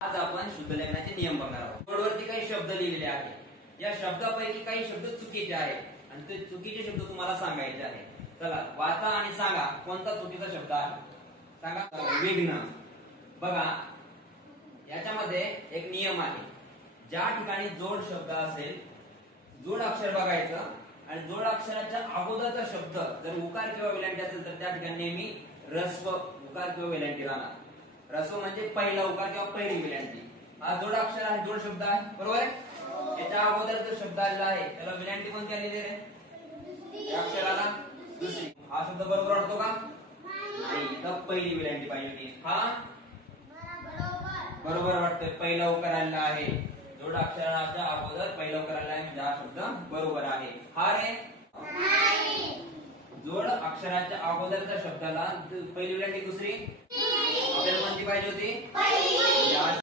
आज आपण शुद्ध लेखनाचे नियम बघणार आहोत। बोर्डवरती काही शब्द लिहिलेले आहेत। या शब्दापैकी काही शब्द चुकीचे आहेत आणि ते चुकीचे शब्द तुम्हाला सांगायचे आहेत। चला वाचा आणि सांगा कोणता चुकीचा शब्द आहे। सांगा। विघ्न। बघा याच्यामध्ये एक नियम आहे, ज्या ठिकाणी जोड शब्द असेल, जोड अक्षर बघायचं आणि जोड अक्षराच्या अगोदरचा शब्द जर उकार किंवा वेलांटी असेल तर त्या ठिकाणी नेहमी ऱ्हस्व उकार किंवा वेलांटी राहणार। ह्रस्व म्हणजे पहिला उकार किंवा पहिली वेलांटी। हा जोड अक्षर आहे, जोड शब्द आहे, बरोबर। याच्या अगोदर जो शब्द आलेला आहे त्याला वेलांटी कोणती आलेली रे? या अक्षराला दुसरी। हा शब्द बरोबर वाटतो का? नाही, इथं पहिली वेलांटी पाहिजे होती। हा बरोबर वाटतोय, पहिला उकार आलेला आहे। जोड अक्षराच्या अगोदर पहिला उकार आलेला आहे म्हणजे हा शब्द बरोबर आहे। हा रे जोड अक्षराच्या अगोदरच्या शब्दाला पहिली वेलांटी दुसरी आपल्याला कोणती पाहिजे होती?